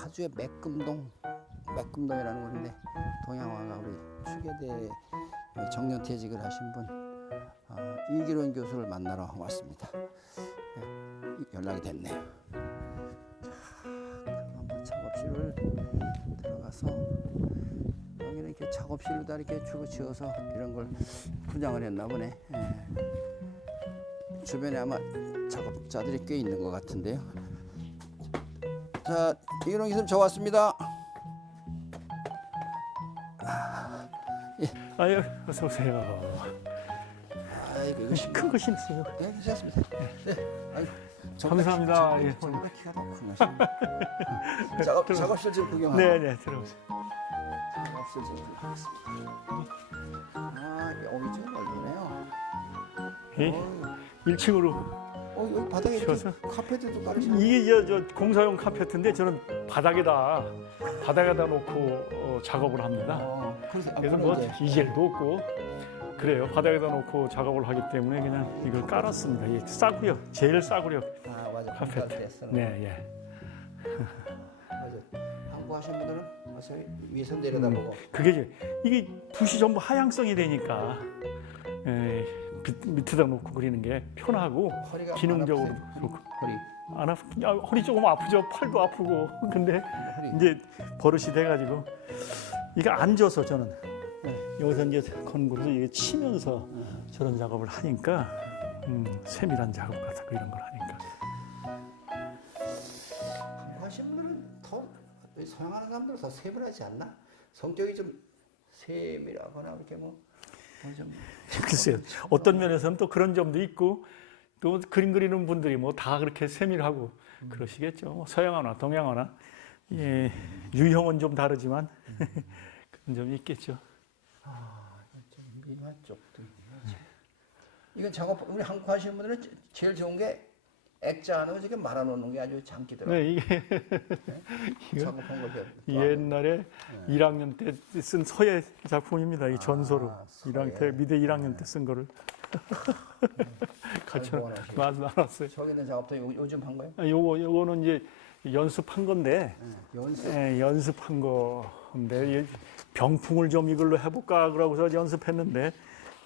파주의 매금동이라는 곳인데 동양화가 우리 추계대 정년퇴직을 하신 분 이기론 교수를 만나러 왔습니다. 연락이 됐네요. 그럼 한번 작업실을 들어가서 여기는 이렇게 작업실로 다 이렇게 주고 지어서 이런 걸 분양을 했나 보네. 주변에 아마 작업자들이 꽤 있는 것 같은데요. 자, 이기론 교수님 저 왔습니다. 아유, 어서 오세요. 아이고 이거 큰 거 심으세요. 네, 괜찮습니다. 네, 아이고. 감사합니다. 예. 저가 키가 더 크구나. 작업실 좀 구경하고. 네네, 들어오세요. 작업실 좀 구경하겠습니다. 아, 여기 좀 넓네요. 예, 1층으로. 여기 바닥에 이렇게 쉬워서? 카페트도 깔으시네. 이게 저 공사용 카페트인데 저는 바닥에다 놓고 작업을 합니다. 그래서 뭐 이젤도 없고 그래요. 바닥에다 놓고 작업을 하기 때문에 그냥 이걸 깔았습니다. 이 싸구려, 제일 싸구려 아, 맞아. 카페트. 네, 예. 맞아. 항구하신 분들은 어서 위에서 내려다보고. 그게 이게 붓이 전부 하향성이 되니까 밑에다 놓고 그리는 게 편하고 허리가 기능적으로 안 아프세요? 좋고. 허리. 안 허리 조금 아프죠. 팔도 아프고. 근데 허리. 이제 버릇이 돼가지고 이게 앉아서 저는 여기서 이제 건구로서 이게 치면서 저런 작업을 하니까 세밀한 작업 같은 이런 걸 하니까. 항구하신 분들은 더 서양하는 사람들은 더 세밀하지 않나? 성격이 좀 세밀하거나 이렇게 좀. 글쎄요. 어떤 면에서는 또 그런 점도 있고 또 그림 그리는 분들이 뭐 다 그렇게 세밀하고 그러시겠죠. 뭐 서양화나 동양화나 예, 유형은 좀 다르지만 그런 점이 있겠죠. 좀 미묘한 쪽도 있네. 이건 작업 우리 항구 하시는 분들은 제일 좋은 게 액자 안에 저렇게 말아놓는 게 아주 장기더라고요. 네, 이게 작업한 거 옛날에 1학년 때 쓴 서예 작품입니다. 이 전서로 미대 1학년 때 쓴 거를 같이 나눴어요. 저기 있는 작업도 요즘 한 거예요? 요거는 이제 연습한 건데 연습. 연습한 건데 병풍을 좀 이걸로 해볼까 그러고서 연습했는데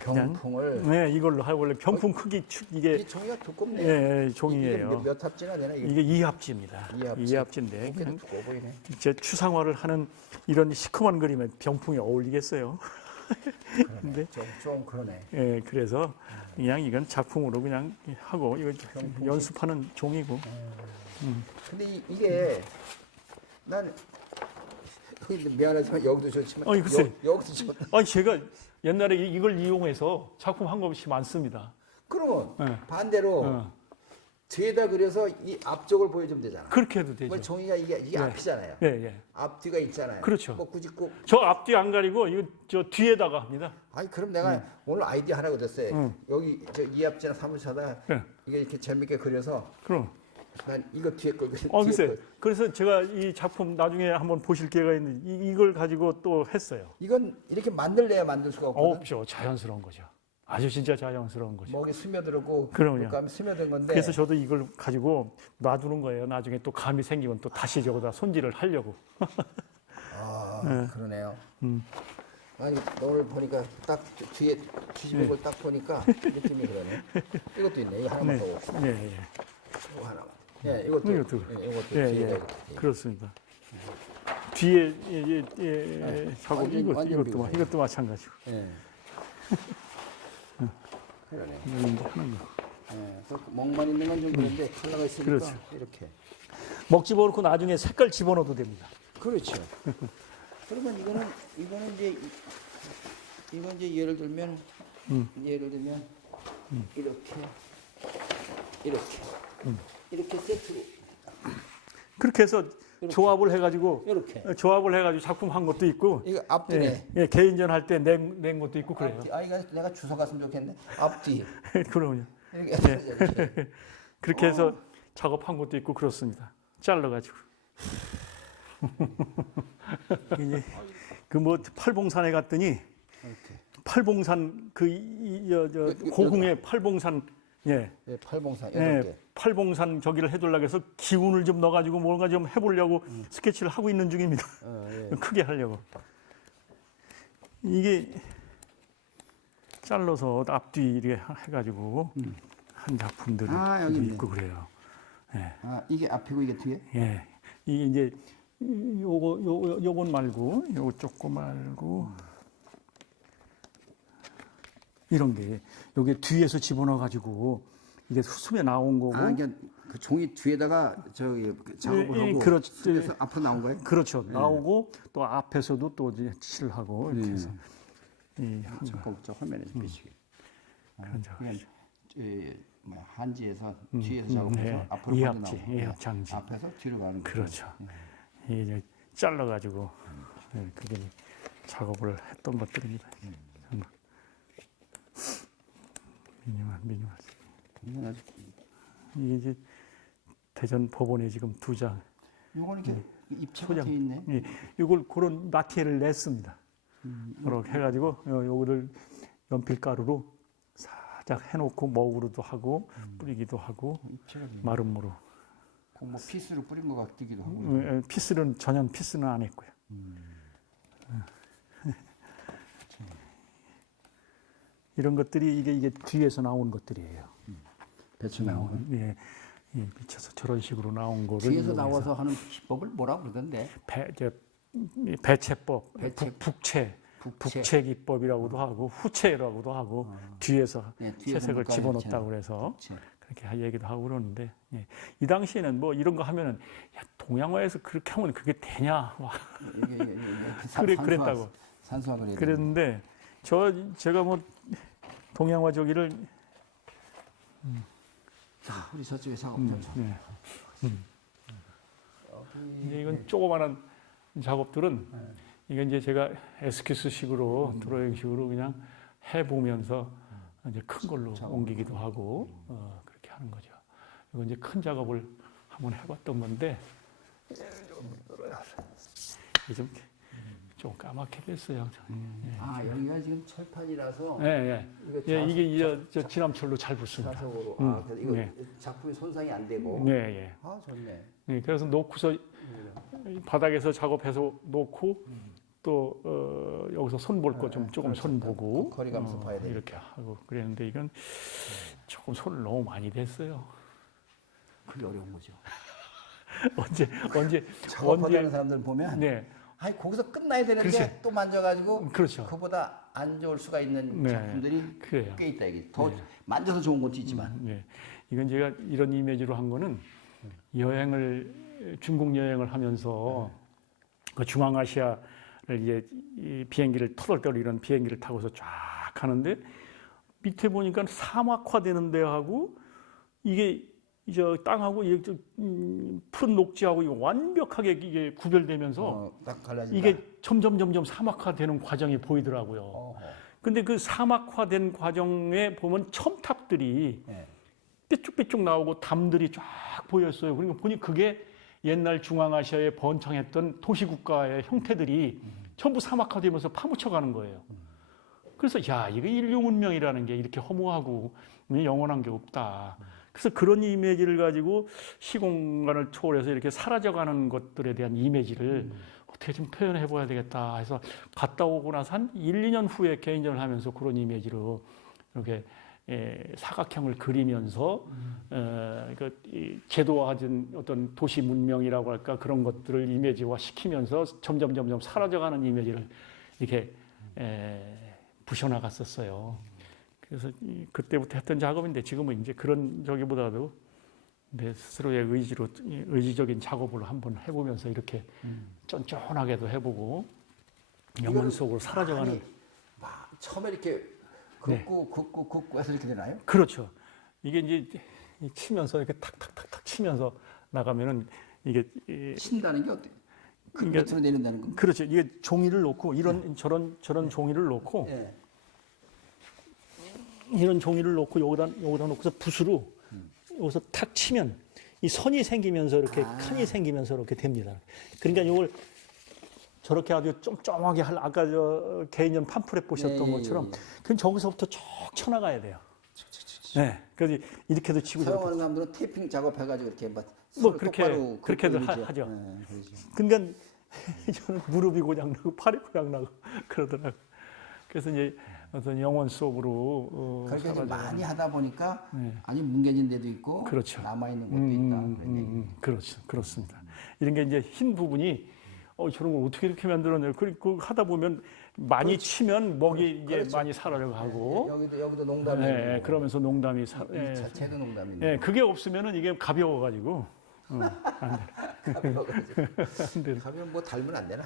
병풍을 네 이걸로 하고 원래 병풍 크기 이게 이 종이가 두껍네요. 예, 종이에요. 이게 몇 합지나 되나 이게? 이게 2합지입니다. 2합지. 2합지인데 두꺼워 보이네. 제 추상화를 하는 이런 시커먼 그림에 병풍이 어울리겠어요. 근데 좀 그러네. 예, 그래서 그냥 이건 작품으로 그냥 하고 이거 연습하는 종이고. 근데 이게 난 미안하지만 여기도 좋지만 아니, 글쎄. 여기도 좋다. 아니 제가 옛날에 이걸 이용해서 작품 한 것이 많습니다. 그러면 네. 반대로 뒤에다 그려서 이 앞쪽을 보여주면 되잖아. 그렇게 해도 되죠. 뭐 종이가 이게 앞이잖아요. 예, 예. 앞뒤가 있잖아요. 그렇죠. 뭐 굳이 꼭 저 앞뒤 안 가리고 이거 저 뒤에다가 합니다. 아니 그럼 내가 오늘 아이디어 하나 얻었어요. 여기 저 이합지나 사무차다 네. 이게 이렇게 재밌게 그려서 그럼. 난 이거 뒤에 거 글쎄. 그래서 제가 이 작품 나중에 한번 보실 기회가 있는데 이걸 가지고 또 했어요. 이건 이렇게 만들래야 만들 수가 없거든. 없죠. 자연스러운 거죠. 아주 진짜 자연스러운 거죠. 목이 스며들고 그럼요. 감이 스며든 건데. 그래서 저도 이걸 가지고 놔두는 거예요. 나중에 또 감이 생기면 또 다시 저거다 손질을 하려고. 그러네요. 아니 오늘 보니까 딱 뒤에 뒤집은 걸 딱 보니까 느낌이 그러네. 이것도 있네. 이거 하나만 더 봅시다. 네, 예. 이거 하나만. 예, 이것도. 이것도. 이것도 예, 뒤에. 예. 그렇습니다. 뒤에 작업 완전 이것도 마찬가지고. 예. 그러네. 이제 하는 거. 예, 그 멍만 있는 건 좀 그런데 컬러가 있으니까 그렇죠. 이렇게. 먹 집어넣고 나중에 색깔 집어넣어도 됩니다. 그렇죠. 그러면 이거는 이제 예를 들면 이렇게 세트로 그렇게 해서 조합을 해가지고 이렇게 작품 한 것도 있고. 이거 앞뒤네. 예, 개인전 할 때 낸 것도 있고 그래요. 앞뒤. 이거 내가 주워 갔으면 좋겠네. 앞뒤 그럼요. 이렇게. 그렇게 해서 작업한 것도 있고 그렇습니다. 잘라가지고. 이제 그 뭐 팔봉산에 갔더니 이렇게. 팔봉산 고궁의 팔봉산 팔봉산 이렇게. 팔봉산 저기를 해두려고 해서 기운을 좀 넣어가지고 뭔가 좀 해보려고 스케치를 하고 있는 중입니다. 예. 크게 하려고. 이게 잘라서 앞뒤 이렇게 해가지고 한 작품들이 여기 있네. 있고 그래요. 예. 이게 앞이고 이게 뒤에? 예. 이게 이제 요건 말고 요쪽 말고 이런 게 요게 뒤에서 집어넣어 가지고 이게 수습에 나온 거고. 이게 그 종이 뒤에다가 저기 작업을 하고 그렇죠. 그래서 앞으로 나온 거예요? 그렇죠. 나오고 또 앞에서도 또 이제 칠하고 이렇게 해서 저 화면에 좀 비치게. 그런 작업. 한지에서 뒤에서 작업해서 네. 앞으로 이합지, 나오고 이합장지. 앞에서 뒤로 가는 거죠. 그렇죠. 이게 이제 잘라가지고 그게 작업을 했던 것들입니다. 정말 미니멀. 이게 이제 대전 법원에 지금 2장. 요건 이렇게 입체가 소장. 돼 있네. 예, 이걸 그런 마티리얼을 냈습니다. 그렇게 해가지고 요거를 연필가루로 살짝 해놓고 먹으로도 하고 뿌리기도 하고 입체가 돼 있네. 마름모로. 뭐 피스로 뿌린 것 같기도 하고. 피스는 전혀 피스는 안 했고요. 이런 것들이 이게 뒤에서 나온 것들이에요. 배추 나오는. 예, 미쳐서 저런 식으로 나온 거를 뒤에서 이용해서 나와서 하는 기법을 뭐라 그러던데? 배채법, 배채. 북채 기법이라고도 하고 후채라고도 하고 뒤에서 뒤에서 채색을 물감을 집어넣었다고 그래서 북채. 그렇게 얘기도 하고 그러는데 이 당시에는 뭐 이런 거 하면은 야, 동양화에서 그렇게 하면 그게 되냐 와, 그랬다고 산수학을 해야 그랬는데 제가 뭐 동양화 저기를 자, 우리 저쪽에 작업 좀. 이제 이건 조그마한 작업들은 이건 이제 제가 에스키스식으로 드로잉식으로 그냥 해보면서 이제 큰 걸로 옮기기도 하고 그렇게 하는 거죠. 이건 이제 큰 작업을 한번 해봤던 건데 이게 좀 까맣게 됐어요. 여기가 지금 철판이라서. 이게 저 진함철로 잘 붙습니다. 자석으로. 그래서 이거 작품이 손상이 안 되고. 좋네. 그래서 놓고서 바닥에서 작업해서 놓고 또 여기서 손 볼 거 좀 조금 손 보고 거리 감서 봐야 돼. 이렇게 하고 그랬는데 이건 조금 손을 너무 많이 댔어요. 그게 어려운 거죠. 언제 작업하는 사람들 보면 네. 거기서 끝나야 되는데 그렇지. 또 만져가지고 그렇죠. 그보다 안 좋을 수가 있는 네. 작품들이 그래요. 꽤 있다 이게. 더 만져서 좋은 것도 있지만. 이건 제가 이런 이미지로 한 거는 중국 여행을 하면서 그 중앙아시아를 이제 이 비행기를 터덜떨 이런 비행기를 타고서 쫙 가는데 밑에 보니까 사막화되는 데하고 이게 저 땅하고 푸른 녹지하고 이거 완벽하게 이게 구별되면서 딱 갈라진다. 이게 점점 사막화되는 과정이 보이더라고요. 근데 그 사막화된 과정에 보면 첨탑들이 삐쭉삐쭉 나오고 담들이 쫙 보였어요. 그러니까 보니 그게 옛날 중앙아시아에 번창했던 도시국가의 형태들이 전부 사막화되면서 파묻혀가는 거예요. 그래서 야, 이거 인류 문명이라는 게 이렇게 허무하고 영원한 게 없다. 그래서 그런 이미지를 가지고 시공간을 초월해서 이렇게 사라져가는 것들에 대한 이미지를 어떻게 좀 표현해 보야 되겠다 해서 갔다 오고 나서 한 1, 2년 후에 개인전을 하면서 그런 이미지로 이렇게 사각형을 그리면서 제도화된 어떤 도시 문명이라고 할까 그런 것들을 이미지화 시키면서 점점 사라져가는 이미지를 이렇게 부셔나갔었어요. 그래서 그때부터 했던 작업인데 지금은 이제 그런 저기보다도 내 스스로의 의지적인 작업을 한번 해보면서 이렇게 쫀쫀하게도 해보고 영혼 속으로 사라져가는. 처음에 이렇게 긋고 해서 이렇게 되나요? 그렇죠. 이게 이제 치면서 이렇게 탁탁탁탁 치면서 나가면은 이게 친다는 게 어때? 밑으로 내린다는 거. 그렇죠. 이게 종이를 놓고 저런 종이를 놓고 이런 종이를 놓고 여기다 놓고서 붓으로 여기서 탁 치면 이 선이 생기면서 이렇게 칸이 생기면서 이렇게 됩니다. 그러니까 이걸 저렇게 아주 쫌쫌하게 아까 저 개인전 팜플렛 보셨던 것처럼 그럼 저기서부터 쭉 쳐나가야 돼요. 네, 그래서 이렇게도 치고 저렇게. 사용하는 사람들은 테이핑 작업해가지고 이렇게 막 뭐 손을 그렇게 똑바로 그렇게도 긋고 이러죠. 하죠. 네, 그러죠. 그러니까 저는 무릎이 고장 나고 팔이 고장 나고 그러더라고. 그래서 이제 어떤 영혼 수업으로 그렇게 이제 사라져가는. 많이 하다 보니까 네. 아주 뭉개진 데도 있고 그렇죠. 남아 있는 것도 있다. 그런 얘기. 그렇죠, 그렇습니다. 이런 게 이제 흰 부분이 저런 걸 어떻게 이렇게 만들었냐. 그리고 하다 보면 많이 치면 먹이 이제 그렇죠. 많이 사라져가고. 여기도 농담이 네, 있는 거고. 그러면서 농담이 이 자체도 농담이 있는 예, 그게 없으면은 이게 가벼워가지고. 거고. 가면 뭐 닮으면 안 되나?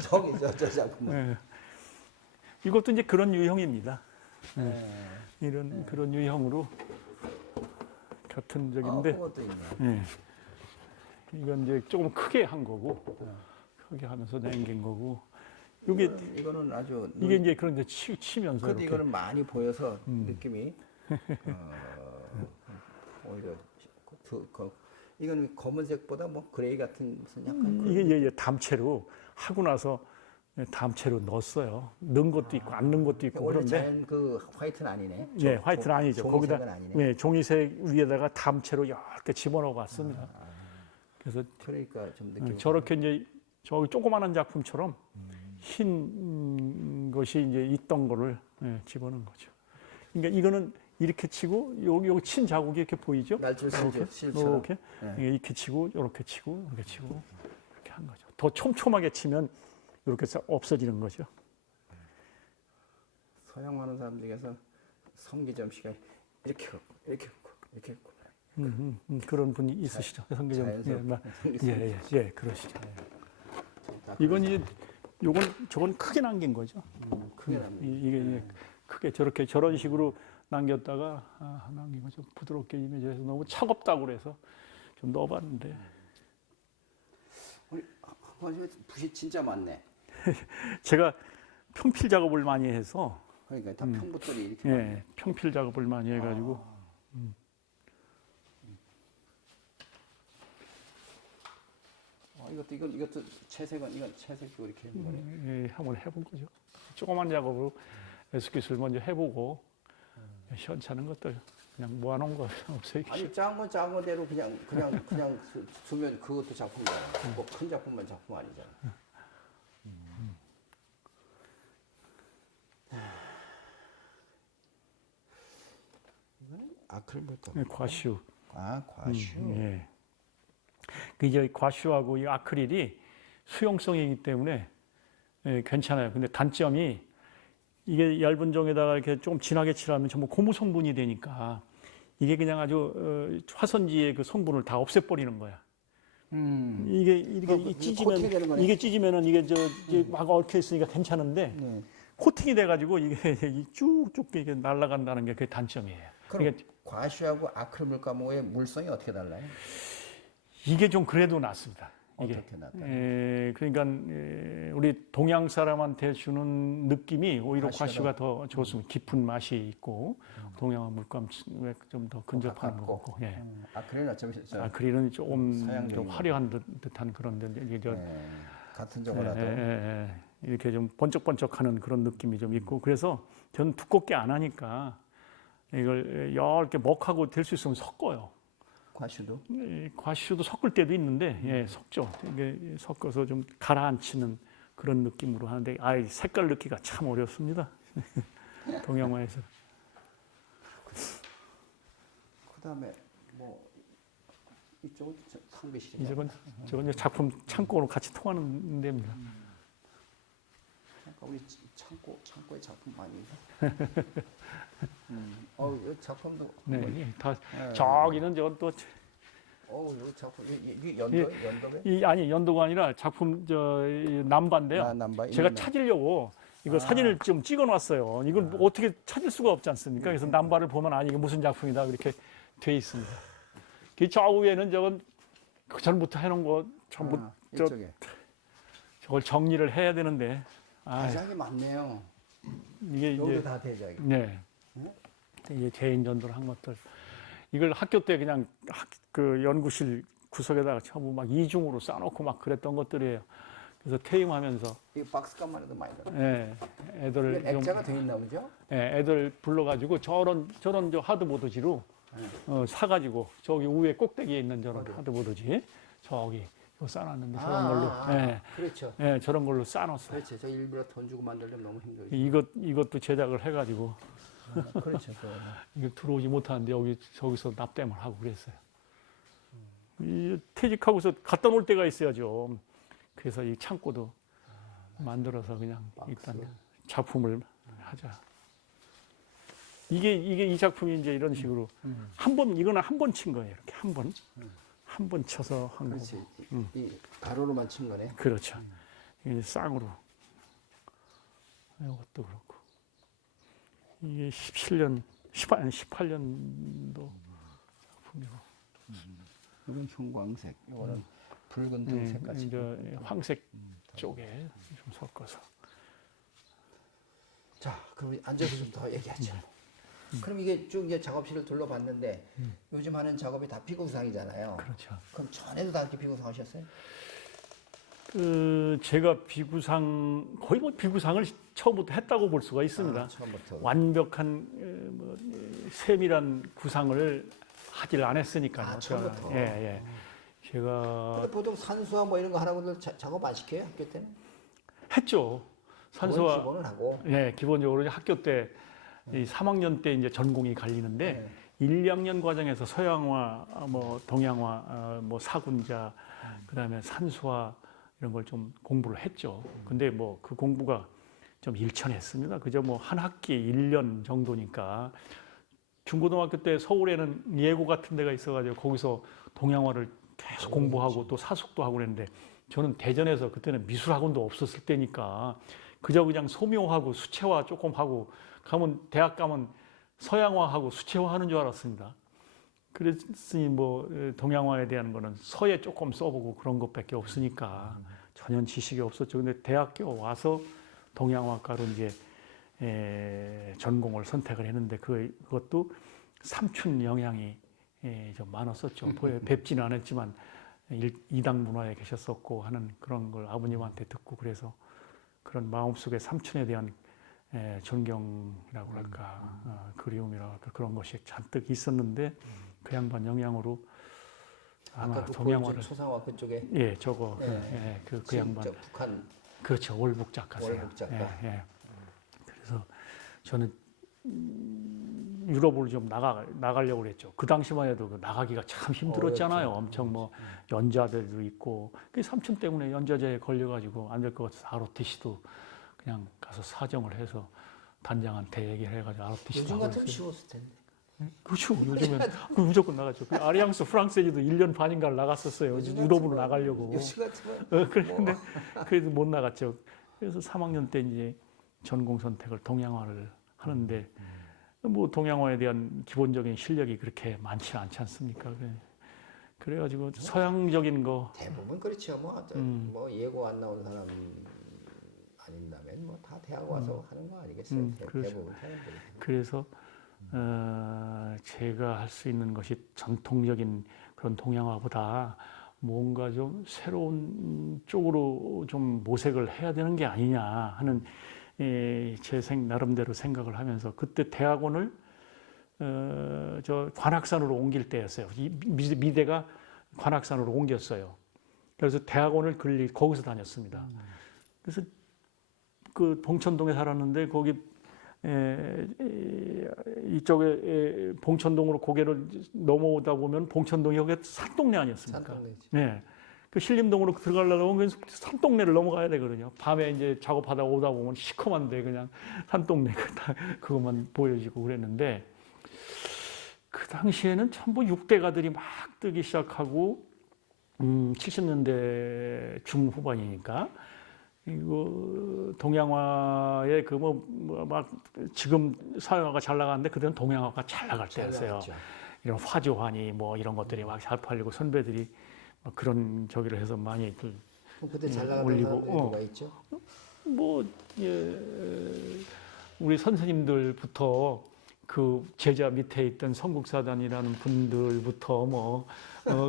저기 저 작품. 예. 이것도 이제 그런 유형입니다. 네. 이런 그런 유형으로 같은 적인데. 그것도 있네. 예. 이건 이제 조금 크게 한 거고, 크게 하면서 남긴 거고. 이거는 아주 이게 이제 그런 이제 치면서 근데 이렇게. 이거는 많이 보여서 느낌이 오히려 이거는 검은색보다 뭐 그레이 같은 무슨 약간 그런 이게 담채로 하고 나서 담채로 넣었어요. 넣은 것도 있고 안 넣은 것도 있고 원래 그런데. 자연 그 화이트는 아니네. 예, 화이트는 아니죠. 거기다 종이색은 아니네. 예, 종이색 위에다가 담채로 이렇게 집어넣어 봤습니다. 그래서 그러니까 좀 느낌. 저렇게 이제 저기 조그마한 작품처럼 흰 것이 이제 있던 거를 집어넣은 거죠. 그러니까 이거는 이렇게 치고 여기 친 자국이 이렇게 보이죠? 날줄 이렇게, 실처럼. 이렇게 이렇게 치고 이렇게 치고 이렇게 치고 이렇게 한 거죠. 더 촘촘하게 치면 이렇게 해서 없어지는 거죠. 서양하는 사람 중에서 성기점 씨가 이렇게 긋고 이렇게 긋고 이렇게 긋고 그런 분이 있으시죠. 성계점. 자연스럽게. 그러시죠. 이건 이제 저건 크게 남긴 거죠. 크게 남긴 이게 이제 크게 저렇게 저런 식으로 남겼다가 남긴 거 좀 부드럽게 임해져서 너무 차갑다고 그래서 좀 넣어봤는데 우리 붓이 진짜 많네. 제가 평필 작업을 많이 해서 그러니까 다 평붓들이 이렇게 많네. 평필 작업을 많이 해가지고 이것도 채색은 이건 채색도 이렇게 하는 거네. 한번 해본 거죠. 조그만 작업으로 에스킷을 먼저 해보고 현찮은 것들 그냥 모아놓은 거 없어요. 아니 작은 건 작은 거대로 그냥 두면 그것도 작품이잖아. 뭐 큰 작품만 작품 아니잖아. 아크릴 볼까? 과슈. 과슈. 예. 그 이제 과슈하고 이 아크릴이 수용성이기 때문에 괜찮아요. 근데 단점이 이게 얇은 종에다가 이렇게 좀 진하게 칠하면 전부 고무 성분이 되니까 이게 그냥 아주 화선지의 그 성분을 다 없애버리는 거야. 이게 찢으면 이게 찢으면은 이게 막 얽혀 있으니까 괜찮은데 코팅이 돼가지고 이게 쭉쭉 이게 날아간다는 게 그게 단점이에요. 그럼 과슈하고 아크릴 물감의 물성이 어떻게 달라요? 이게 좀 그래도 낫습니다. 이게. 어떻게 낫다? 그러니까 우리 동양 사람한테 주는 느낌이 오히려 과슈가 더 좋습니다. 깊은 맛이 있고 동양 물감 좀 더 근접한 것 같고. 예. 아크릴은 어차피 아크릴은 조금 서양적인 좀 화려한 듯한 그런데 이게 같은 저거라도 이렇게 좀 번쩍번쩍하는 그런 느낌이 좀 있고 그래서 저는 두껍게 안 하니까 이걸 얇게 먹하고 될 수 있으면 섞어요. 과슈도? 과슈도 섞을 때도 있는데 섞죠. 이게 섞어서 좀 가라앉히는 그런 느낌으로 하는데 색깔 넣기가 참 어렵습니다. 동양화에서. 그다음에 뭐 이쪽은 상비실인가? 저건 이제 작품 창고로 같이 통하는 데입니다. 우리 창고에 작품 많이 있어. 이 작품도 다 저기는 저건 또 이 작품 이 연도에? 아니 연도가 아니라 작품 남바인데요. 남바, 제가 찾으려고 이거 사진을 좀 찍어놨어요. 이걸 뭐 어떻게 찾을 수가 없지 않습니까? 그래서 남바를 보면 이게 무슨 작품이다 이렇게 돼 있습니다. 저 위에는 저건 전부터 해놓은 거 전부 저걸 정리를 해야 되는데. 대작이 많네요. 이게 여기도 이제 다 대작이. 네. 이게 개인 전도를 한 것들. 이걸 학교 때 그냥 그 연구실 구석에다가 전부 막 이중으로 쌓아놓고 막 그랬던 것들이에요. 그래서 퇴임하면서 이 박스값만 해도 많이 들어. 예, 애들 이게 액자가 돼 있나 보죠? 예, 애들 불러가지고 저런 저 하드보드지로 사가지고 저기 위에 꼭대기에 있는 저런 하드보드지 저기 이거 싸놨는데 저런 걸로 예, 그렇죠. 예, 저런 걸로 싸놨어요. 그렇죠. 저 일부러 돈 주고 만들려면 너무 힘들죠. 이것도 제작을 해가지고 그렇죠. 이게 들어오지 못하는데 저기서 납땜을 하고 그랬어요. 이 퇴직하고서 갖다 놓을 때가 있어야죠. 그래서 이 창고도 만들어서 그냥 일단 작품을 하자. 이게 이 작품이 이제 이런 식으로 이거는 한 번 친 거예요. 이렇게 한 번 쳐서 한 그렇지. 거고. 이 가로로만 친 거네. 그렇죠. 이게 쌍으로. 이것도 그렇고. 이게 18년도 작품이고. 이건 형광색, 이거는 붉은 등색 같이. 이제 황색 쪽에 좀 섞어서. 자, 그럼 앉아서 좀 더 얘기하죠. 그럼 이게 쭉 이제 작업실을 둘러봤는데 요즘 하는 작업이 다 비구상이잖아요. 그렇죠. 그럼 전에도 다 이렇게 비구상 하셨어요? 제가 거의 비구상을 처음부터 했다고 볼 수가 있습니다. 처음부터. 완벽한 세밀한 구상을 하질 않았으니까요. 처음부터. 예. 제가 근데 보통 산수화 뭐 이런 거 하라고들 작업 안 시켜요? 학교 때는? 했죠. 산소와 기본을 하고. 예, 기본적으로 학교 때 이 3학년 때 이제 전공이 갈리는데 1, 2학년 과정에서 서양화, 뭐 동양화, 뭐 사군자, 그다음에 산수화 이런 걸 좀 공부를 했죠. 근데 뭐 그 공부가 좀 일천했습니다. 그저 뭐 한 학기 1년 정도니까 중고등학교 때 서울에는 예고 같은 데가 있어가지고 거기서 동양화를 계속 공부하고 또 사숙도 하고 그랬는데 저는 대전에서 그때는 미술학원도 없었을 때니까 그냥 소묘하고 수채화 조금 하고 대학 가면 서양화하고 수채화 하는 줄 알았습니다. 그랬으니 뭐 동양화에 대한 거는 서예 조금 써보고 그런 것밖에 없으니까 전혀 지식이 없었죠. 근데 대학교 와서 동양화과로 이제 전공을 선택을 했는데 그것도 삼춘 영향이 좀 많았었죠. 뵙지는 않았지만 이당 문화에 계셨었고 하는 그런 걸 아버님한테 듣고 그래서 그런 마음속에 삼춘에 대한 존경이라고 할까 그리움이라고 할까 그런 것이 잔뜩 있었는데 그 양반 영향으로 아마 동양화를 초상화 그쪽에 그 양반 북한 그렇죠. 월북 작가세요. 월북 작가. 그래서 저는 유럽을 좀 나가려고 그랬죠. 그 당시만 해도 나가기가 참 힘들었잖아요. 엄청 뭐 연좌들도 있고 그 삼촌 때문에 연좌제에 걸려가지고 안 될 것 같아서 ROTC도 그냥 가서 사정을 해서 단장한테 얘기를 해가지고 ROTC도 요즘 하고 같으면 있어요. 쉬웠을 텐데. 그렇죠. 요즘엔 무조건 나가죠. 그 아리앙스 프랑세지도 1년 반인가를 나갔었어요. 유럽으로 나가려고. 요즘 같으면 그런데 그래도 못 나갔죠. 그래서 3학년 때 이제 전공 선택을 동양화를 하는데 뭐 동양화에 대한 기본적인 실력이 그렇게 많지 않지 않습니까? 그래가지고 서양적인 거 대부분 그렇죠. 뭐 예고 안 나온 사람 아닌다면 뭐 다 대학 와서 하는 거 아니겠어요? 그렇죠. 대부분 사람들이. 그래서 제가 할 수 있는 것이 전통적인 그런 동양화보다 뭔가 좀 새로운 쪽으로 좀 모색을 해야 되는 게 아니냐 하는 제 나름대로 생각을 하면서 그때 대학원을 저 관악산으로 옮길 때였어요. 미대가 관악산으로 옮겼어요. 그래서 대학원을 거기서 다녔습니다. 그래서 그 봉천동에 살았는데 거기 이쪽에 봉천동으로 고개를 넘어오다 보면 봉천동이 여기 산동네 아니었습니까? 산동네지. 네. 그 신림동으로 들어가려면 산동네를 넘어가야 되거든요. 밤에 이제 작업하다 오다 보면 시커먼데 그냥 산동네 그것만 보여지고 그랬는데 그 당시에는 전부 6대가들이 막 뜨기 시작하고 70년대 중후반이니까 이거 동양화의 그 막 지금 서양화가 잘 나가는데 그때는 동양화가 잘 나갈 때였어요. 이런 화조환이 뭐 이런 것들이 막 잘 팔리고 선배들이 막 그런 저기를 해서 많이 그때 잘 나가는 올리고 사람들이 누가 있죠? 뭐 우리 선생님들부터 그 제자 밑에 있던 성국사단이라는 분들부터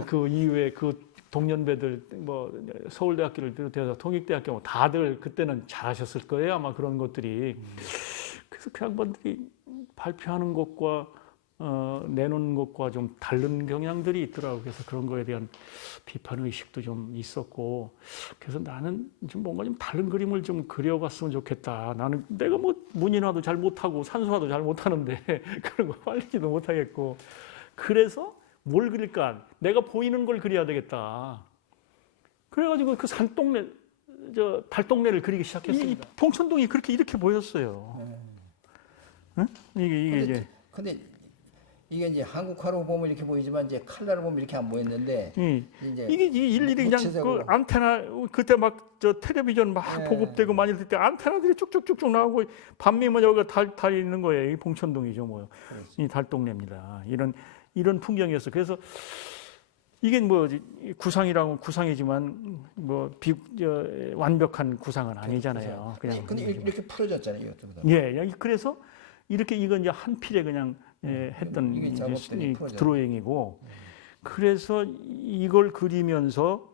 그 이후에 그 동년배들 뭐 서울대학교를 비롯해서 통익대학교 뭐 다들 그때는 잘하셨을 거예요. 아마 그런 것들이. 그래서 그 양반들이 발표하는 것과 내놓는 것과 좀 다른 경향들이 있더라고요. 그래서 그런 거에 대한 비판 의식도 좀 있었고, 그래서 나는 좀 뭔가 좀 다른 그림을 좀 그려봤으면 좋겠다. 나는 내가 뭐 문인화도 잘 못하고 산수화도 잘 못하는데 그런 거 빨리지도 못하겠고, 그래서 뭘 그릴까? 내가 보이는 걸 그려야 되겠다. 그래가지고 그 산동네, 달동네를 그리기 시작했습니다. 이 봉천동이 그렇게 이렇게 보였어요. 응? 이게 이제. 근데 이게 이제 한국화로 보면 이렇게 보이지만 이제 칼라로 보면 이렇게 안 보였는데 이제 이게 일일이 그냥 그 안테나 그때 막 저 텔레비전 막 보급되고 많이 될 때 안테나들이 쭉쭉쭉쭉 나오고 밤이면 여기가 달 있는 거예요. 이 봉천동이죠, 뭐. 이 달동네입니다. 이런 풍경이었어. 그래서 이게 뭐 구상이라고 구상이지만 뭐 완벽한 구상은 아니잖아요. 그냥 근데 이렇게 풀어졌잖아요, 이것도. 예, 그래서 이렇게 이건 이제 한 필에 그냥 했던 이제 드로잉이고, 그래서 이걸 그리면서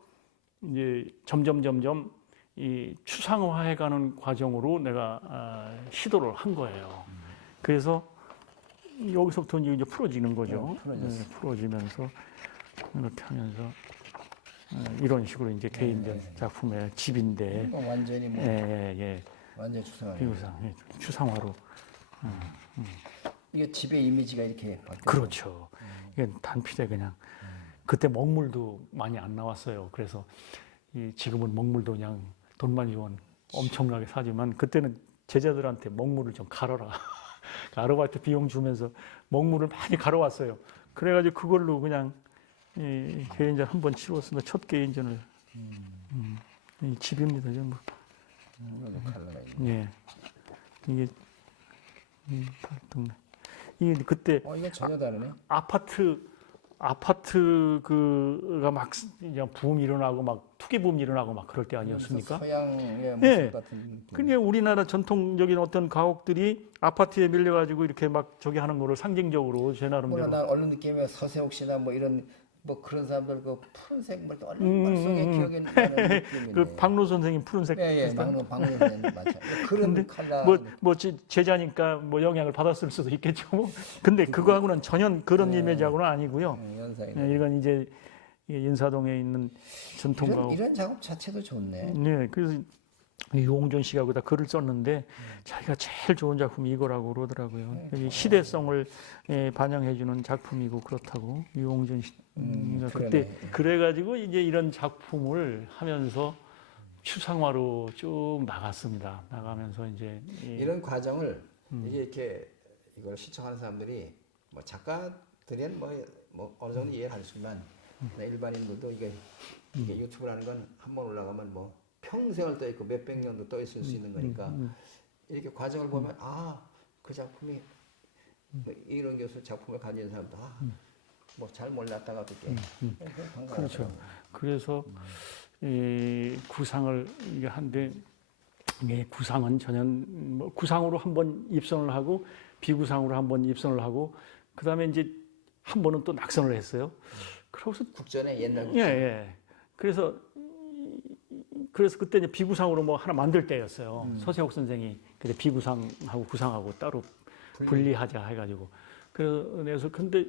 이제 점점 이 추상화해가는 과정으로 내가 시도를 한 거예요. 그래서 여기서부터 이제 풀어지는 거죠. 풀어지면서 이렇게 하면서 이런 식으로 이제 개인전 작품의 집인데 완전히 뭐 완전 추상화로. 이게 집의 이미지가 이렇게 바뀌어요. 그렇죠. 이게 단필에 그냥 그때 먹물도 많이 안 나왔어요. 그래서 지금은 먹물도 그냥 돈만 주면 엄청나게 사지만 그때는 제자들한테 먹물을 좀 갈아라. 아르바이트 비용 주면서 먹물을 많이 갈아왔어요. 그래가지고 그걸로 그냥 개인전 한번 치렀습니다. 첫 개인전을. 이 집입니다, 전부. 예, 이게 동네. 이게 그때 이게 전혀 다르네. 아파트 그가 막 붐 일어나고 막 투기 붐 일어나고 막 그럴 때 아니었습니까? 서양의 모습 같은. 근데 우리나라 전통적인 어떤 가옥들이 아파트에 밀려가지고 이렇게 막 저기 하는 거를 상징적으로 제 나름대로. 난 얼른 느낌에 서세옥 씨나 뭐 이런 뭐 그런 사람들 그 푸른색 뭐 머릿속에 기억이 나는 느낌인데. 그 박노 선생님 푸른색. 박노 선생님 맞죠. 그런 컬러. 뭐 제자니까 뭐 영향을 받았을 수도 있겠죠. 뭐. 근데 그거하고는 전혀 그런 이미지하고는 아니고요. 이건 이제 인사동에 있는 전통 가옥. 이런 작업 자체도 좋네. 네, 그래서 유홍준 씨가 거기다 글을 썼는데 자기가 제일 좋은 작품이 이거라고 그러더라고요. 시대성을 반영해주는 작품이고 그렇다고 유홍준 씨가 그때 그래가지고 이제 이런 작품을 하면서 추상화로 쭉 나갔습니다. 나가면서 이제 이런 과정을 이제 이렇게 이걸 시청하는 사람들이 뭐 작가들은 뭐 어느 정도 이해를 하지만 일반인들도 이게 유튜브라는 건 한번 올라가면 뭐 평생을 떠 있고 몇백 년도 떠 있을 수 있는 거니까 이렇게 과정을 보면 그 작품이 뭐 이런 교수 작품을 가진 사람도 뭐 잘 몰랐다가 그렇게 그렇죠. 그래서 이 구상을 이게 한데 구상은 전혀 뭐 구상으로 한번 입선을 하고 비구상으로 한번 입선을 하고 그 다음에 이제 한 번은 또 낙선을 했어요. 그러고서 국전에 옛날 국전. 그래서 그때 이제 비구상으로 뭐 하나 만들 때였어요. 서세옥 선생이 그때 비구상하고 구상하고 따로 분리하자 해가지고 그래서 근데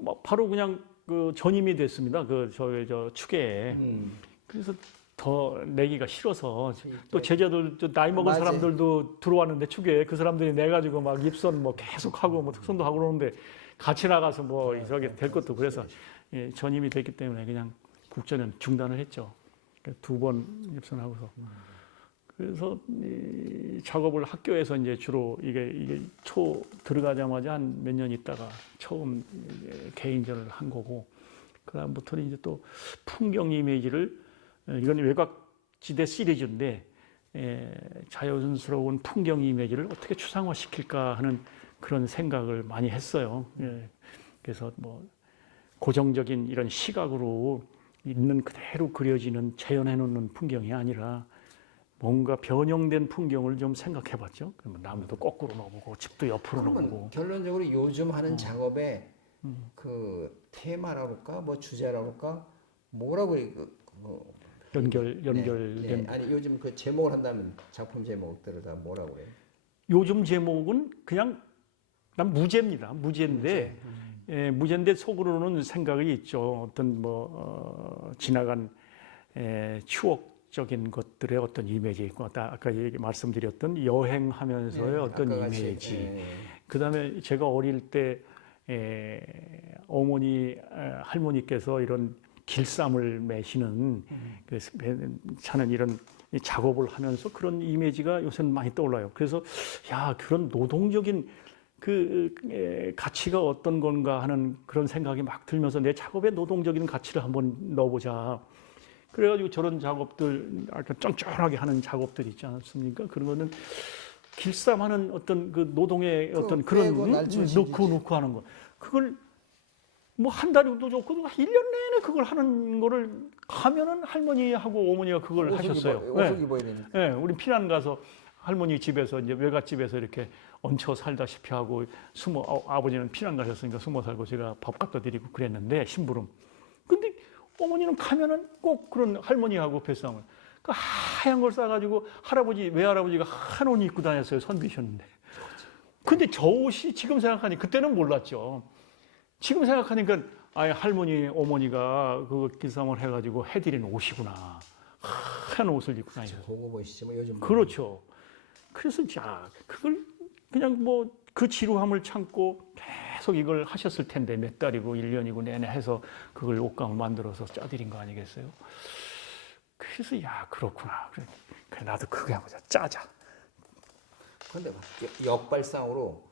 뭐 바로 그냥 그 전임이 됐습니다. 저 축에. 그래서 더 내기가 싫어서 또 제자들 나이 먹은 사람들도 들어왔는데 축에 그 사람들이 내 가지고 막 입선 뭐 계속 하고 뭐 특선도 하고 그러는데 같이 나가서 뭐 저게 될 것도 그래서 전임이 됐기 때문에 그냥 국전은 중단을 했죠. 두 번 입선하고서. 그래서 이 작업을 학교에서 이제 주로 이게 초 들어가자마자 한 몇 년 있다가 처음 개인전을 한 거고, 그다음부터는 이제 또 풍경 이미지를 이건 외곽지대 시리즈인데 자연스러운 풍경 이미지를 어떻게 추상화시킬까 하는 그런 생각을 많이 했어요. 그래서 뭐 고정적인 이런 시각으로 있는 그대로 그려지는 재현해 놓는 풍경이 아니라 뭔가 변형된 풍경을 좀 생각해 봤죠. 그러면 나무도 거꾸로 넣어보고 집도 옆으로 넣어보고. 결론적으로 요즘 하는 작업의 그 테마라 그럴까 뭐 주제라 그럴까 뭐라고 해? 연결된. 네. 아니 요즘 그 제목을 한다면 작품 제목들을 다 뭐라고 그래요? 요즘 제목은 그냥 난 무제입니다. 무제인데 무제인데 속으로는 생각이 있죠. 어떤 지나간 추억적인 것들의 어떤 이미지 있고 아까 말씀드렸던 여행하면서의 어떤 이미지. 그다음에 제가 어릴 때 어머니 할머니께서 이런 길쌈을 매시는 차는 이런 작업을 하면서 그런 이미지가 요새는 많이 떠올라요. 그래서 야, 그런 노동적인 가치가 어떤 건가 하는 그런 생각이 막 들면서 내 작업에 노동적인 가치를 한번 넣어보자. 그래가지고 저런 작업들, 아까 쫀쫀하게 하는 작업들 있지 않습니까? 그런 거는 길쌈하는 어떤 그 노동의 어떤 그런 넣고 하는 거. 그걸 뭐 한 달도 좋고 1년 내내 그걸 하는 거를 하면은 할머니하고 어머니가 그걸 하셨어요. 옷을 입어야 되니까. 네, 우리 피난 가서 할머니 집에서 이제 외갓집에서 이렇게 얹혀 살다시피 하고 아버지는 피난 가셨으니까 숨어 살고 제가 밥 갖다 드리고 그랬는데 심부름. 근데 어머니는 가면은 꼭 그런 할머니하고 뱃상을 그 하얀 걸 싸가지고 외할아버지가 한 옷 입고 다녔어요. 선비셨는데. 근데 저 옷이 지금 생각하니 그때는 몰랐죠. 지금 생각하니까 할머니, 어머니가 그 길쌈을 해가지고 해드린 옷이구나. 하얀 옷을 입고 다니셨어요. 보고 보시지 뭐 요즘. 그렇죠. 그래서 그걸 그냥 그 지루함을 참고 계속 이걸 하셨을 텐데 몇 달이고 1년이고 내내 해서 그걸 옷감을 만들어서 짜드린 거 아니겠어요? 그래서 그렇구나. 그래 나도 그거 해보자. 짜자. 그런데 역발상으로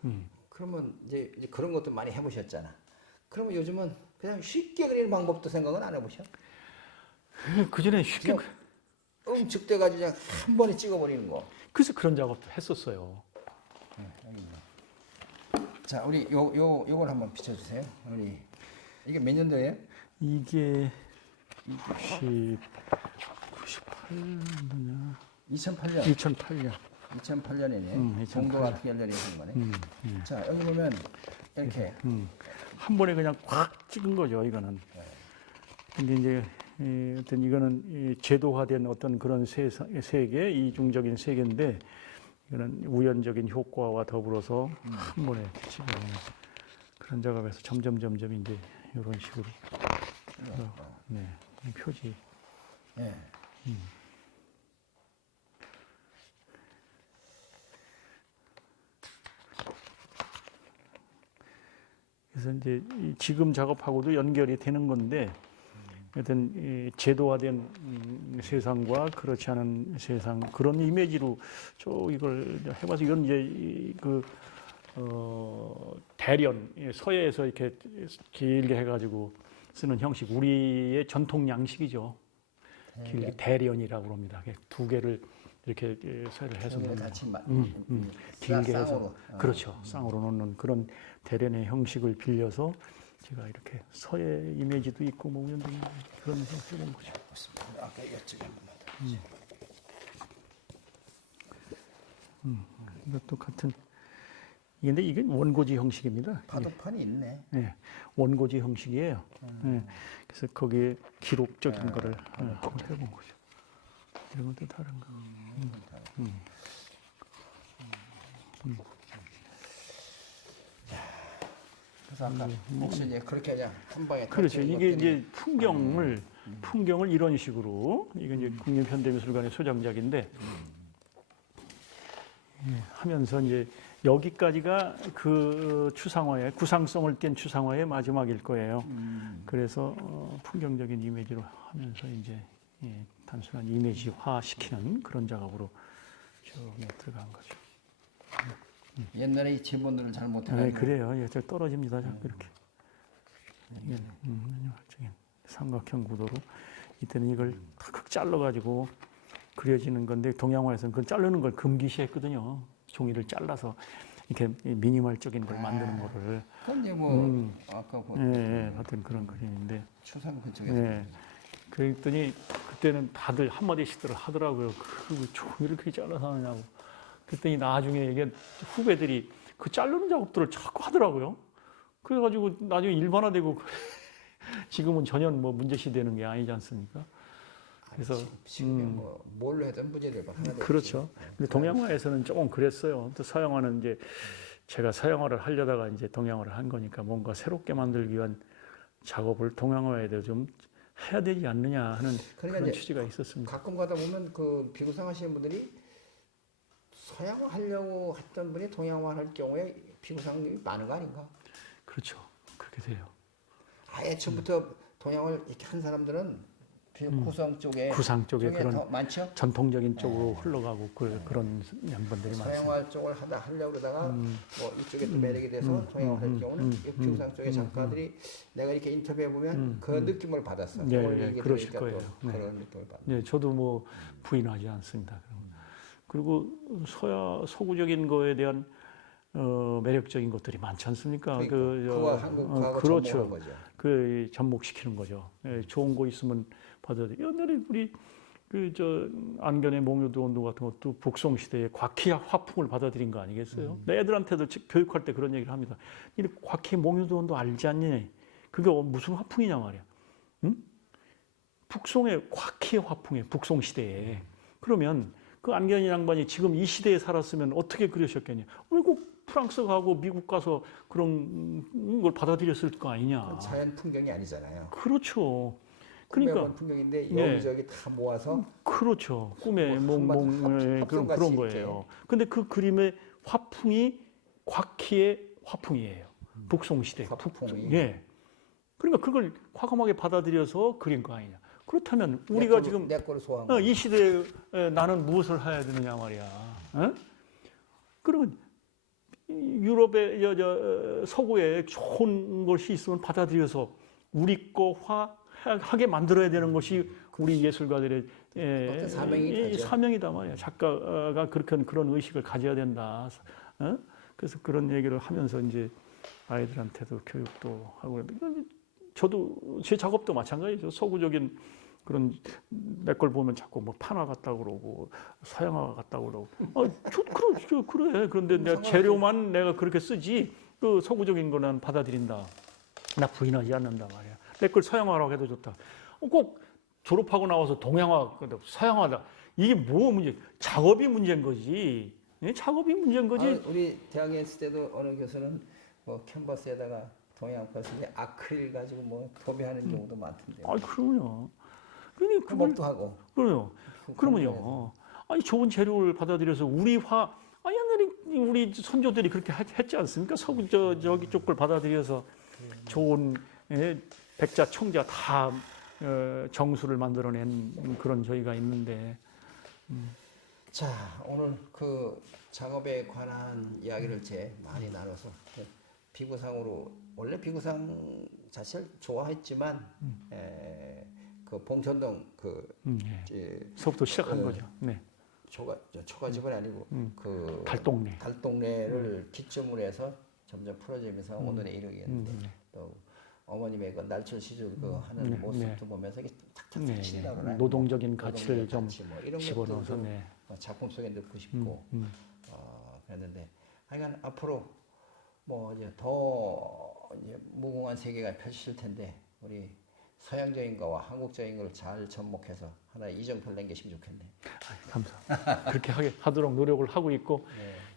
그러면 이제 그런 것도 많이 해보셨잖아. 그러면 요즘은 그냥 쉽게 그리는 방법도 생각은 안 해보셔? 그 전에 쉽게 응축돼가지고 그냥 한 번에 찍어버리는 거. 그래서 그런 작업도 했었어요. 자, 우리 요걸 한번 비춰주세요. 우리 이게 몇 년도예요? 이게 98년도냐? 2008년. 2008년이네. 동도 같은 연령이 된 거네. 자, 여기 보면 이렇게 한 번에 그냥 꽉 찍은 거죠, 이거는. 근데 이제 어떤 이거는 제도화된 어떤 그런 세계, 이중적인 세계인데 이거는 우연적인 효과와 더불어서 한 번에 찍어내는 그런 작업에서 점점 이제 이런 식으로 표지. 네. 그래서 이제 지금 작업하고도 연결이 되는 건데 어떤 제도화된 세상과 그렇지 않은 세상 그런 이미지로 이걸 해봐서 이건 이제 대련 서예에서 이렇게 길게 해가지고 쓰는 형식 우리의 전통 양식이죠. 길게 대련이라고 합니다. 두 개를 이렇게 서예를 해서 같이 길게 해서 그렇죠. 쌍으로 놓는 그런 대련의 형식을 빌려서 제가 이렇게 서예 이미지도 있고 우연적인 그러면서 해본 거죠. 아까 이쪽에 한번 이것도 같은 근데 이게 원고지 형식입니다. 파도판이 있네. 네, 원고지 형식이에요. 그래서 거기에 기록적인 거를 한번 해본 거죠. 이런 것도 다른 거. 그래서 아까 혹시 이제 그렇게 그냥 한 방에 그렇죠. 이게 이제 풍경을 이런 식으로 이게 이제 국립현대미술관의 소장작인데 하면서 이제 여기까지가 그 추상화의 구상성을 띈 추상화의 마지막일 거예요. 그래서 풍경적인 이미지로 하면서 이제 단순한 이미지화 시키는 그런 작업으로 쭉 들어간 거죠. 옛날에 이 제본들을 잘 못해가지고. 네, 그래요. 저 떨어집니다. 자꾸 이렇게. 이게 삼각형 구도로 이때는 이걸 탁 잘라가지고 그려지는 건데 동양화에서는 그걸 자르는 걸 금기시했거든요. 종이를 잘라서 이렇게 미니멀적인 걸 만드는 거를. 그건 이제 아까 하여튼 그런 그림인데. 추상 그쪽에서. 네. 그랬더니 그때는 다들 한마디씩들 하더라고요. 그 종이를 그렇게 잘라서 하느냐고. 그랬더니 나중에 이게 후배들이 그 자르는 작업들을 자꾸 하더라고요. 그래가지고 나중에 일반화되고 지금은 전혀 뭐 문제시되는 게 아니지 않습니까? 그래서 지금 뭐 뭘로 해도 문제될 거 하나도 그렇죠. 없지. 근데 동양화에서는 조금 그랬어요. 또 서양화는 이제 제가 서양화를 하려다가 이제 동양화를 한 거니까 뭔가 새롭게 만들기 위한 작업을 동양화에도 좀 해야 되지 않느냐 하는 그러니까 그런 이제 취지가 있었습니다. 가끔 가다 보면 그 비구상 하시는 분들이 서양화 하려고 했던 분이 동양화 할 경우에 비구상이 많은 거 아닌가? 그렇죠. 그렇게 돼요. 아예 처음부터 동양화를 이렇게 한 사람들은 구성 쪽에 구상 쪽에 더 그런 많죠. 전통적인 쪽으로 흘러가고 그런 양반들이 많습니다. 서양화 쪽을 하려고 그러다가 뭐 이쪽에 또 매력이 돼서 동양화 할 경우는 이 비구상 쪽의 작가들이 내가 이렇게 인터뷰해 보면 그 느낌을 받았어. 네, 오늘 얘기 그러실 들으니까 거예요. 또 네. 그런 느낌을 받. 네, 저도 뭐 부인하지 않습니다. 그리고 서구적인 거에 대한 매력적인 것들이 많지 않습니까? 그러니까 그와 한국 과거 그렇죠. 접목하는 거죠. 그 접목시키는 거죠. 예, 좋은 거 있으면 받아들여. 옛날에 우리 안견의 몽유도 원도 같은 것도 북송 시대에 곽희 화풍을 받아들인 거 아니겠어요? 내 애들한테도 교육할 때 그런 얘기를 합니다. 이 곽희 몽유도 원도 알지 않니? 그게 무슨 화풍이냐 말이야. 응? 북송의 곽희 화풍에 북송 시대에 그러면 그 안견이 양반이 지금 이 시대에 살았으면 어떻게 그러셨겠냐? 외국 프랑스 가고 미국 가서 그런 걸 받아들였을 거 아니냐? 자연 풍경이 아니잖아요. 그렇죠. 그러니까 그러니까 풍경인데 네. 여기저기 다 모아서 그렇죠. 꿈의 뭐 그런 합성같이 거예요. 근데 그 그림의 화풍이 곽희의 화풍이에요. 북송 시대. 화풍이. 예. 그러니까 그걸 과감하게 받아들여서 그린 거 아니냐? 그렇다면 우리가 지금 내 거를 소화한 이 시대에 나는 무엇을 해야 되느냐 말이야. 어? 그러면 유럽의 서구에 좋은 것이 있으면 받아들여서 우리 거화하게 만들어야 되는 것이 우리 예술가들의 사명이다 말이야. 작가가 그런 의식을 가져야 된다. 어? 그래서 그런 얘기를 하면서 이제 아이들한테도 교육도 하고 저도 제 작업도 마찬가지죠. 서구적인 그런 내 걸 보면 자꾸 뭐 판화 같다고 그러고 서양화 같다고 그러고 그래. 그런데 내가 재료만 내가 그렇게 쓰지 그 서구적인 거는 받아들인다. 나 부인하지 않는다 말이야. 내 걸 서양화라고 해도 좋다. 꼭 졸업하고 나와서 동양화, 서양화다. 이게 뭐 문제? 작업이 문제인 거지. 작업이 문제인 거지. 우리 대학에 있을 때도 어느 교수는 뭐 캔버스에다가 동양화 쓰는데 아크릴 가지고 뭐 도배하는 경우도 많던데. 그럼요. 그러니까 그것도 하고. 그럼요. 그러면요. 좋은 재료를 받아들여서 우리화. 옛날에 우리 선조들이 그렇게 했지 않습니까? 서구 저기 쪽 걸 받아들여서 좋은 백자, 청자 다 정수를 만들어낸 그런 저희가 있는데. 자, 오늘 그 작업에 관한 이야기를 많이 나눠서 비구상으로 원래 비구상 자체를 좋아했지만 그 봉천동 서부터 시작한 거죠. 네. 초가집은 아니고 그 달동네를 기점으로 해서 점점 풀어지면서 오늘에 이르겠는데 또 어머님의 그 날철 시절 그 하는 모습도 보면서 이게 탁탁탁 친다고 그러나요? 노동적인 가치를 좀 뭐 이런 집어넣어서 것도 작품 속에 넣고 싶고 그랬는데 하여간 앞으로 뭐 이제 더 이제 무궁한 세계가 펼칠 텐데 우리 서양적인 거와 한국적인 걸 잘 접목해서 하나의 이정표를 남기시면 좋겠네. 감사합니다. 그렇게 하도록 노력을 하고 있고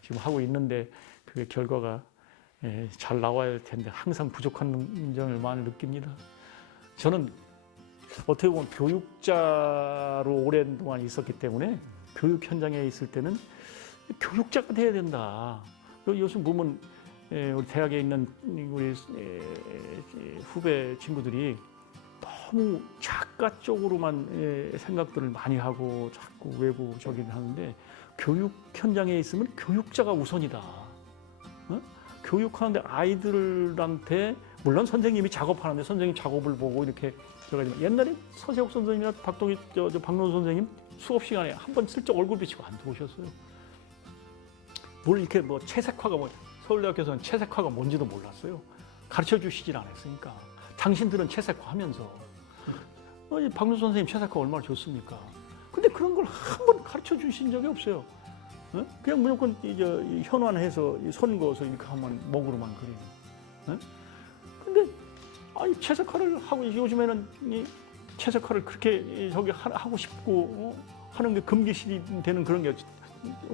지금 하고 있는데 그 결과가 잘 나와야 할 텐데 항상 부족한 점을 많이 느낍니다. 저는 어떻게 보면 교육자로 오랜 동안 있었기 때문에 교육 현장에 있을 때는 교육자가 돼야 된다. 요즘 보면 우리 대학에 있는 우리 후배 친구들이 너무 작가 쪽으로만 생각들을 많이 하고 자꾸 외부적인 하는데 교육 현장에 있으면 교육자가 우선이다. 교육하는데 아이들한테 물론 선생님이 작업하는데 선생님 작업을 보고 이렇게 들어가지만 옛날에 서세옥 선생님이나 박노선 선생님 수업 시간에 한 번 슬쩍 얼굴 비치고 안 들어오셨어요. 뭘 이렇게 뭐 채색화가 서울대학교에서는 채색화가 뭔지도 몰랐어요. 가르쳐 주시질 않았으니까. 당신들은 채색화하면서 박노선 선생님 채색화 얼마나 좋습니까? 근데 그런 걸 한 번 가르쳐 주신 적이 없어요. 그냥 무조건 이제 현환해서 선 그어서 이렇게 하면 목으로만 그리고. 근데 아니 채색화를 하고 요즘에는 이 채색화를 그렇게 저기 하고 싶고 하는 게 금기시이 되는 그런 게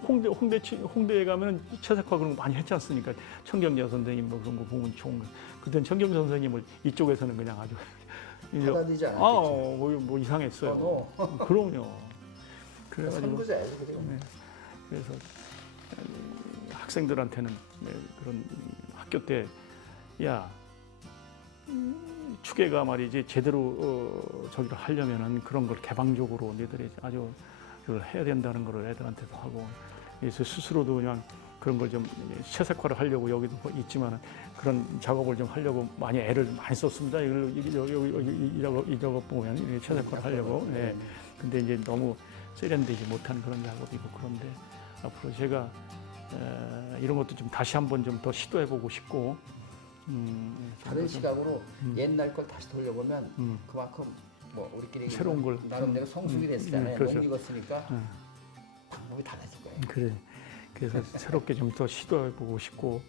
홍대에 가면 채색화 그런 거 많이 했지 않습니까? 청경재 선생님 뭐 그런 거 보면 좋은 거. 그때는 청경재 선생님을 이쪽에서는 그냥 아주 받아들이지 않았겠죠. 뭐 이상했어요. 그럼요. 그래가지고 선구자예요, 그죠? 네. 그래서 학생들한테는 그런 학교 때 야 추계가 말이지 제대로 저기를 하려면은 그런 걸 개방적으로 너희들이 아주 그걸 해야 된다는 걸 애들한테도 하고 그래서 스스로도 그냥 그런 걸 좀 채색화를 하려고 여기도 있지만은 그런 작업을 좀 하려고 많이 애를 많이 썼습니다. 이 작업 보면 채색화를 하려고. 네. 근데 이제 너무 세련되지 못한 그런 작업이고 그런데 앞으로 제가 이런 것도 좀 다시 한번 좀 더 시도해보고 싶고 다른 시각으로 옛날 걸 다시 돌려보면 그만큼 뭐 우리끼리 새로운 걸 나름대로 성숙이 됐잖아요. 그렇죠. 못 익었으니까 방법이 달라질 거예요. 그래. 그래서 새롭게 좀 더 시도해보고 싶고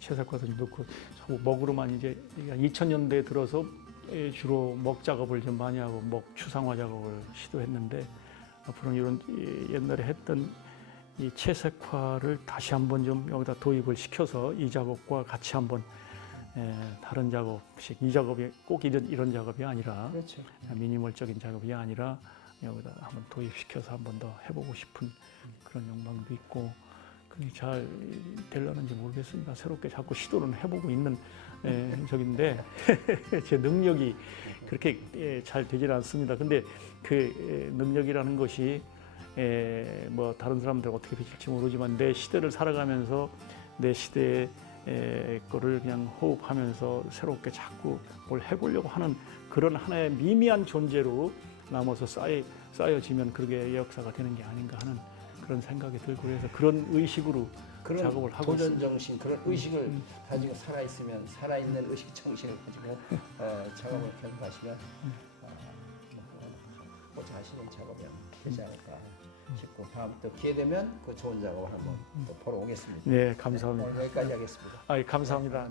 채색화도 좀 넣고 먹으로만 이제 2000년대에 들어서 주로 먹 작업을 좀 많이 하고 먹 추상화 작업을 시도했는데 앞으로는 이런 옛날에 했던 이 채색화를 다시 한번 좀 여기다 도입을 시켜서 이 작업과 같이 한번 다른 작업식 이 작업이 꼭 이런 작업이 아니라 그렇죠. 미니멀적인 작업이 아니라 여기다 한번 도입시켜서 한번 더 해보고 싶은 그런 욕망도 있고 그게 잘 되려는지 모르겠습니다. 새롭게 자꾸 시도는 해보고 있는 적인데 제 능력이 그렇게 잘 되질 않습니다. 근데 그 능력이라는 것이 뭐 다른 사람들 어떻게 비칠지 모르지만 내 시대를 살아가면서 내 시대의 거를 그냥 호흡하면서 새롭게 자꾸 뭘 해보려고 하는 그런 하나의 미미한 존재로 남아서 쌓여지면 그게 역사가 되는 게 아닌가 하는 그런 생각이 들고 그래서 그런 의식으로 그런 작업을 하고 도전 있습니다. 정신, 그런 의식을 가지고 살아있으면 살아있는 의식 정신을 가지고 작업을 계속하시면 하고자 하시는 작업이 되지 않을까 싶고 다음 또 기회 되면 그 좋은 작업을 한번 또 보러 오겠습니다. 네, 감사합니다. 오늘 여기까지 하겠습니다. 감사합니다.